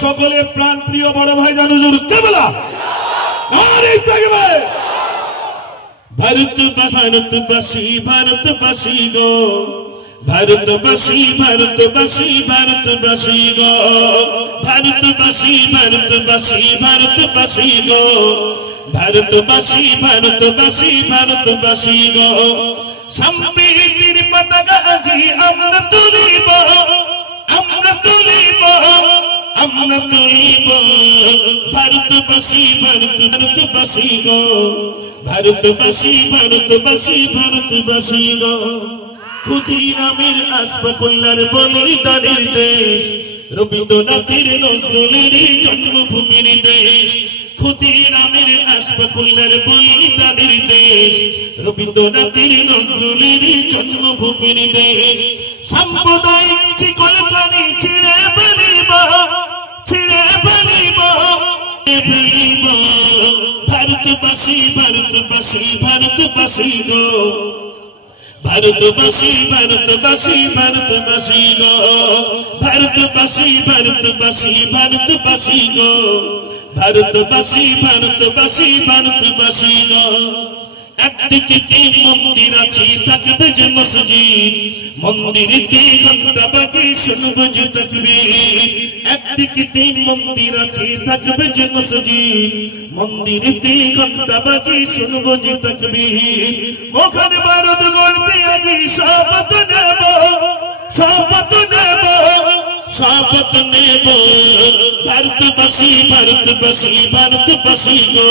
সকলে প্রাণ প্রিয় বড় ভাই জানুজুর কেবলা। আর থাকবে। ভারতবাসী ভারতবাসী গো। ভারতবাসী ভারতবাসী ভারতবাসী গো। ভারতবাসী ভারতবাসী ভারতবাসী গো। ভারতবাসী ভারতবাসী ভারতবাসী গো। সম্প্রীতির আমরা তুলিব ভারতবাসী ভারত ভারতবাসী গো। ভারতবাসী ভারতবাসী ভারতবাসী গো। ক্ষুদিরামের আসবা কল্যাণ বলিদানের দেশ। রবীন্দ্রনাথের নজরুলের জন্মভূমির দেশ। ক্ষুদিরামের আসবা কল্যাণ বলিদানের দেশ। রবীন্দ্রনাথের নজরুলের জন্মভূমির দেশ। সাম্প্রদায়িক ভারতবাসী ভারতবাসী ভারতবাসী গো। ভারতবাসী ভারতবাসী ভারতবাসী গো। ভারতবাসী ভারতবাসী ভারতবাসী গো। ভারতবাসী ভারতবাসী ভারতবাসী গো। একদিকে তিন মন্দির আছে, থাকবে যে মসজিদ। মন্দিরেতে ঘণ্টা বাজে, শুনব যে তকবীর। একদিকে তিন মন্দির আছে, থাকবে যে মসজিদ। মন্দিরেতে ঘণ্টা বাজে, শুনব যে তকবীর। মোখান ভারত গড়তে আজি শপথ নেব শপথ নেব শপথ নেব। ভারতবাসী ভারতবাসী ভারতবাসী গো।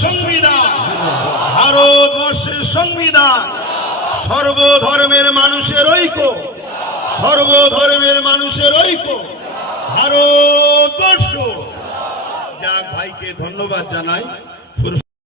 সংবিধান। ভারতবর্ষের সংবিধান। সর্বধর্মের মানুষের ঐক্য। সর্বধর্মের মানুষের ঐক্য। ভারতবর্ষ। যাক ভাইকে ধন্যবাদ জানাই।